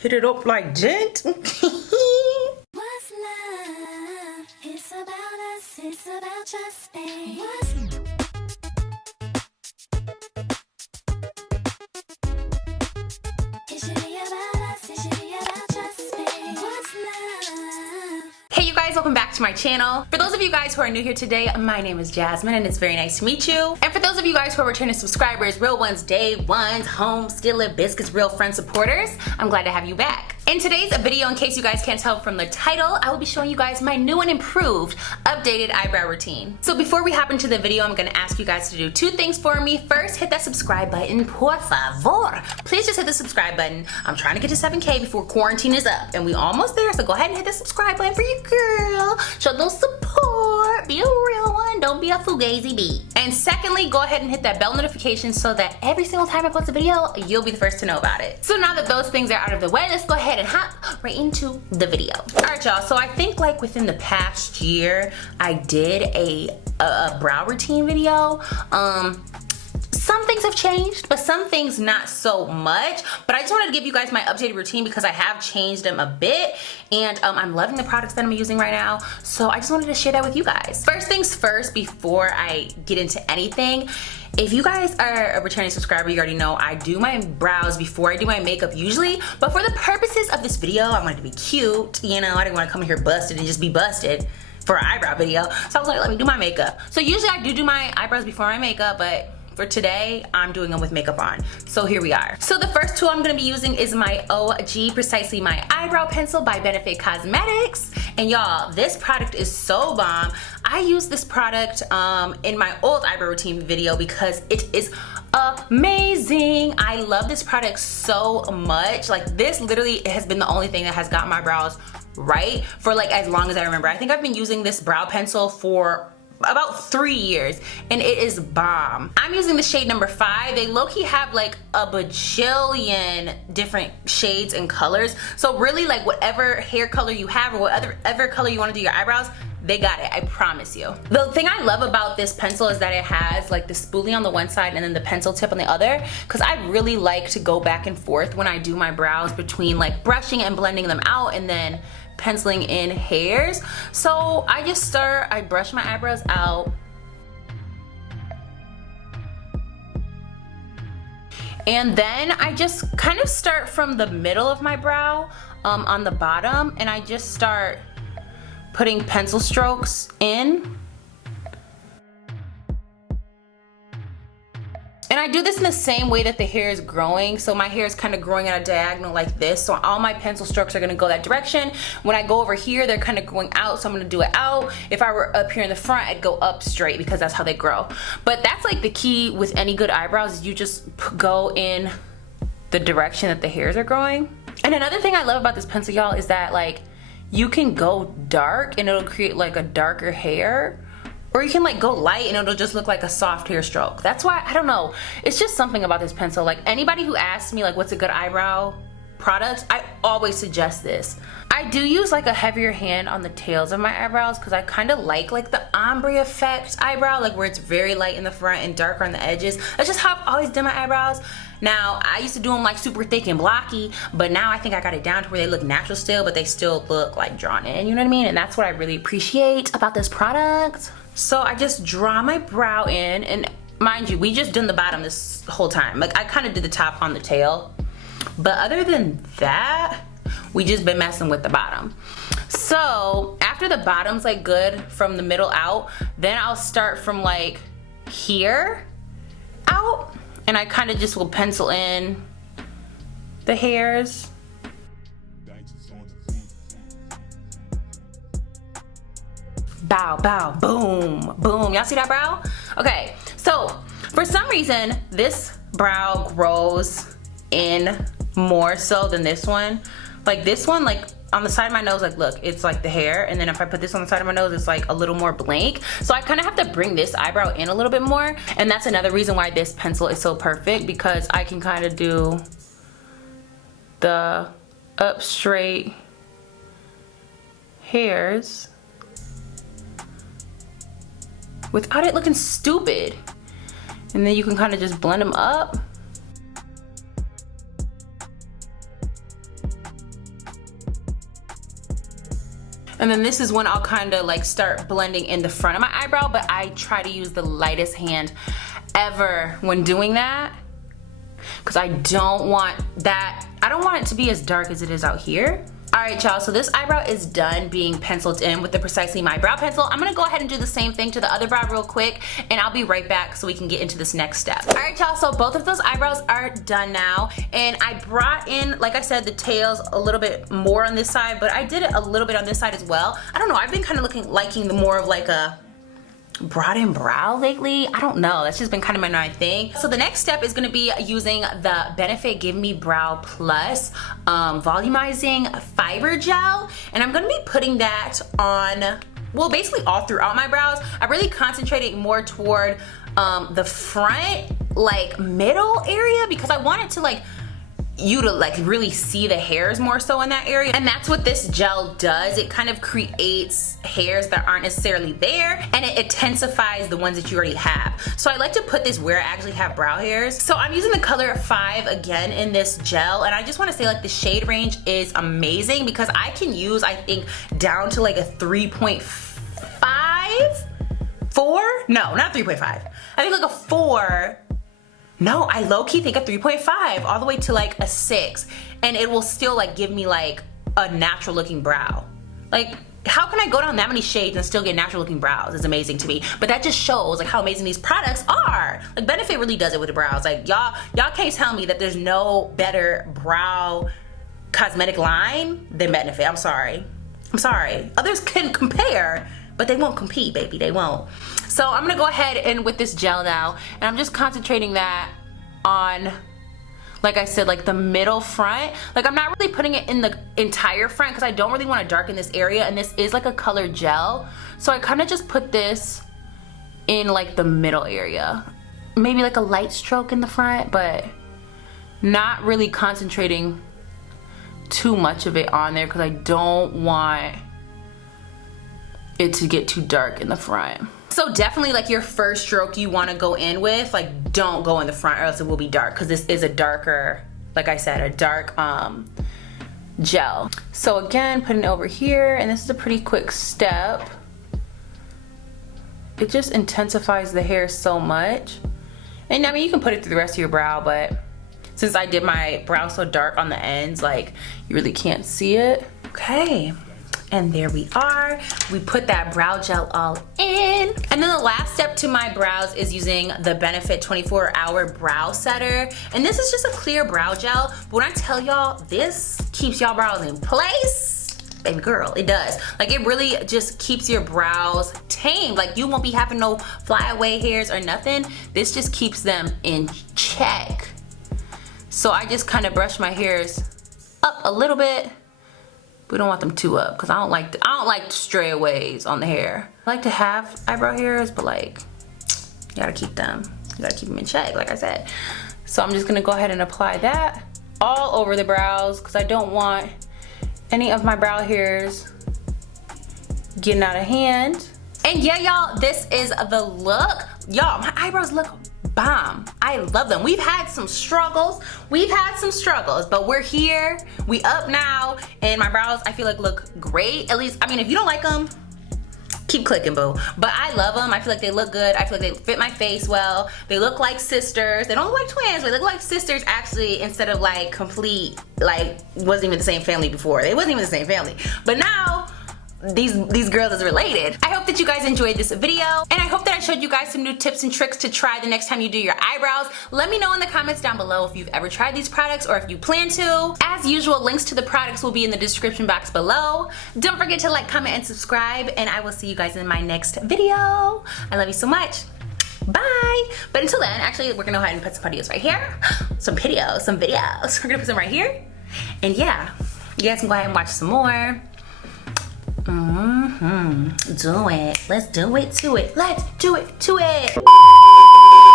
Hit it up like gent. What's love? It's about us, it's about trust, babe. It should be about us, it should be about trust, babe. What's love? Hey you guys, welcome back to my channel. For those of you guys who are new here today, my name is Jasmine and it's very nice to meet you. And for those of you guys who are returning subscribers, real ones, day ones, home, skillet, biscuits, real friend supporters, I'm glad to have you back. In today's video, in case you guys can't tell from the title, I will be showing you guys my new and improved updated eyebrow routine. So before we hop into the video, I'm gonna ask you guys to do two things for me. First, hit that subscribe button, por favor. Please just hit the subscribe button. I'm trying to get to 7K before quarantine is up, and we almost there, so go ahead and hit the subscribe button for your girl. Show those support, be a real one, don't be a fugazi bee. And secondly, go ahead and hit that bell notification so that every single time I post a video, you'll be the first to know about it. So now that those things are out of the way, let's go ahead and hop right into the video. All right, y'all, so I think like within the past year, I did a brow routine video. Some things have changed, but some things not so much. But I just wanted to give you guys my updated routine because I have changed them a bit, and I'm loving the products that I'm using right now. So I just wanted to share that with you guys. First things first, before I get into anything, if you guys are a returning subscriber, you already know I do my brows before I do my makeup usually. But for the purposes of this video, I wanted to be cute. You know, I didn't want to come here busted and just be busted for an eyebrow video. So I was like, let me do my makeup. So usually I do my eyebrows before my makeup, but for today, I'm doing them with makeup on. So here we are. So the first tool I'm gonna be using is my OG Precisely My Eyebrow Pencil by Benefit Cosmetics. And y'all, this product is so bomb. I used this product in my old eyebrow routine video because it is amazing. I love this product so much. Like, this literally has been the only thing that has got my brows right for like as long as I remember. I think I've been using this brow pencil for about 3 years, and it is bomb. I'm using the shade number 5. They low-key have like a bajillion different shades and colors. So really, like, whatever hair color you have or whatever color you want to do your eyebrows, they got it, I promise you. The thing I love about this pencil is that it has like the spoolie on the one side and then the pencil tip on the other, because I really like to go back and forth when I do my brows between like brushing and blending them out and then penciling in hairs. So I just start, I brush my eyebrows out, and then I just kind of start from the middle of my brow on the bottom, and I just start putting pencil strokes in. And I do this in the same way that the hair is growing. So my hair is kind of growing at a diagonal like this. So all my pencil strokes are gonna go that direction. When I go over here, they're kind of going out, so I'm gonna do it out. If I were up here in the front, I'd go up straight because that's how they grow. But that's like the key with any good eyebrows, is you just go in the direction that the hairs are growing. And another thing I love about this pencil, y'all, is that like you can go dark and it'll create like a darker hair. Or you can like go light and it'll just look like a soft hair stroke. That's why, I don't know, it's just something about this pencil. Like, anybody who asks me like what's a good eyebrow product, I always suggest this. I do use like a heavier hand on the tails of my eyebrows because I kind of like the ombre effect eyebrow, like where it's very light in the front and darker on the edges. That's just how I've always done my eyebrows. Now, I used to do them like super thick and blocky, but now I think I got it down to where they look natural still, but they still look like drawn in, you know what I mean? And that's what I really appreciate about this product. So I just draw my brow in, and mind you, we just done the bottom this whole time. Like, I kind of did the top on the tail, but other than that, we just been messing with the bottom. So after the bottom's like good from the middle out, then I'll start from like here out, and I kind of just will pencil in the hairs. Bow, bow, boom, boom. Y'all see that brow? Okay, so for some reason, this brow grows in more so than this one. Like this one, like on the side of my nose, like look, it's like the hair, and then if I put this on the side of my nose, it's like a little more blank. So I kind of have to bring this eyebrow in a little bit more, and that's another reason why this pencil is so perfect, because I can kind of do the up straight hairs without it looking stupid. And then you can kind of just blend them up. And then this is when I'll kind of like start blending in the front of my eyebrow, but I try to use the lightest hand ever when doing that, because I don't want it to be as dark as it is out here. Alright y'all, so this eyebrow is done being penciled in with the Precisely My Brow pencil. I'm gonna go ahead and do the same thing to the other brow real quick, and I'll be right back so we can get into this next step. Alright y'all, so both of those eyebrows are done now, and I brought in, like I said, the tails a little bit more on this side, but I did it a little bit on this side as well. I don't know, I've been kind of liking the more of like a broadened brow lately. I don't know, that's just been kind of my thing. So the next step is gonna be using the Benefit Give Me Brow Plus volumizing fiber gel, and I'm gonna be putting that on, well, basically all throughout my brows. I really concentrated more toward the front, like middle area, because I wanted to like you to like really see the hairs more so in that area, and that's what this gel does. It kind of creates hairs that aren't necessarily there, and it intensifies the ones that you already have. So I like to put this where I actually have brow hairs. So I'm using the color 5 again in this gel, and I just want to say like the shade range is amazing, because I can use, I think, down to like a 3.5, 4? No, not 3.5. I think like a 4. No, I low-key think a 3.5 all the way to like a 6, and it will still like give me like a natural looking brow. Like, how can I go down that many shades and still get natural looking brows? It's amazing to me. But that just shows like how amazing these products are. Like Benefit really does it with the brows. Like y'all can't tell me that there's no better brow cosmetic line than Benefit. I'm sorry. Others can compare, but they won't compete, baby, they won't. So I'm gonna go ahead and with this gel now, and I'm just concentrating that on, like I said, like the middle front. Like I'm not really putting it in the entire front because I don't really want to darken this area, and this is like a colored gel. So I kind of just put this in like the middle area. Maybe like a light stroke in the front, but not really concentrating too much of it on there because I don't want it to get too dark in the front. So definitely like your first stroke you want to go in with, like don't go in the front or else it will be dark, because this is a darker, like I said, a dark gel. So again, putting it over here, and this is a pretty quick step. It just intensifies the hair so much. And I mean, you can put it through the rest of your brow, but since I did my brow so dark on the ends, like you really can't see it. Okay. And there we are. We put that brow gel all in. And then the last step to my brows is using the Benefit 24-Hour Brow Setter. And this is just a clear brow gel. But when I tell y'all, this keeps y'all brows in place, baby girl, it does. Like it really just keeps your brows tamed. Like you won't be having no flyaway hairs or nothing. This just keeps them in check. So I just kind of brush my hairs up a little bit. We don't want them too up because I don't like strayaways on the hair. I like to have eyebrow hairs, but like you gotta keep them. You gotta keep them in check, like I said. So I'm just gonna go ahead and apply that all over the brows because I don't want any of my brow hairs getting out of hand. And yeah, y'all, this is the look. Y'all, my eyebrows look bomb. I love them. We've had some struggles, but we're here, we up now, and my brows I feel like look great. At least, I mean, if you don't like them, keep clicking, boo. But I love them. I feel like they look good. I feel like they fit my face well. They look like sisters. They don't look like twins, but they look like sisters actually, instead of like complete, like wasn't even the same family before. They wasn't even the same family. But now, these girls is related. I hope that you guys enjoyed this video, and I hope that I showed you guys some new tips and tricks to try the next time you do your eyebrows. Let me know in the comments down below if you've ever tried these products or if you plan to. As usual, links to the products will be in the description box below. Don't forget to like, comment, and subscribe, and I will see you guys in my next video. I love you so much. Bye. But until then, actually, we're gonna go ahead and put some videos right here. Some videos. We're gonna put some right here. And yeah, you guys can go ahead and watch some more. Do it. Let's do it to it. Let's do it to it.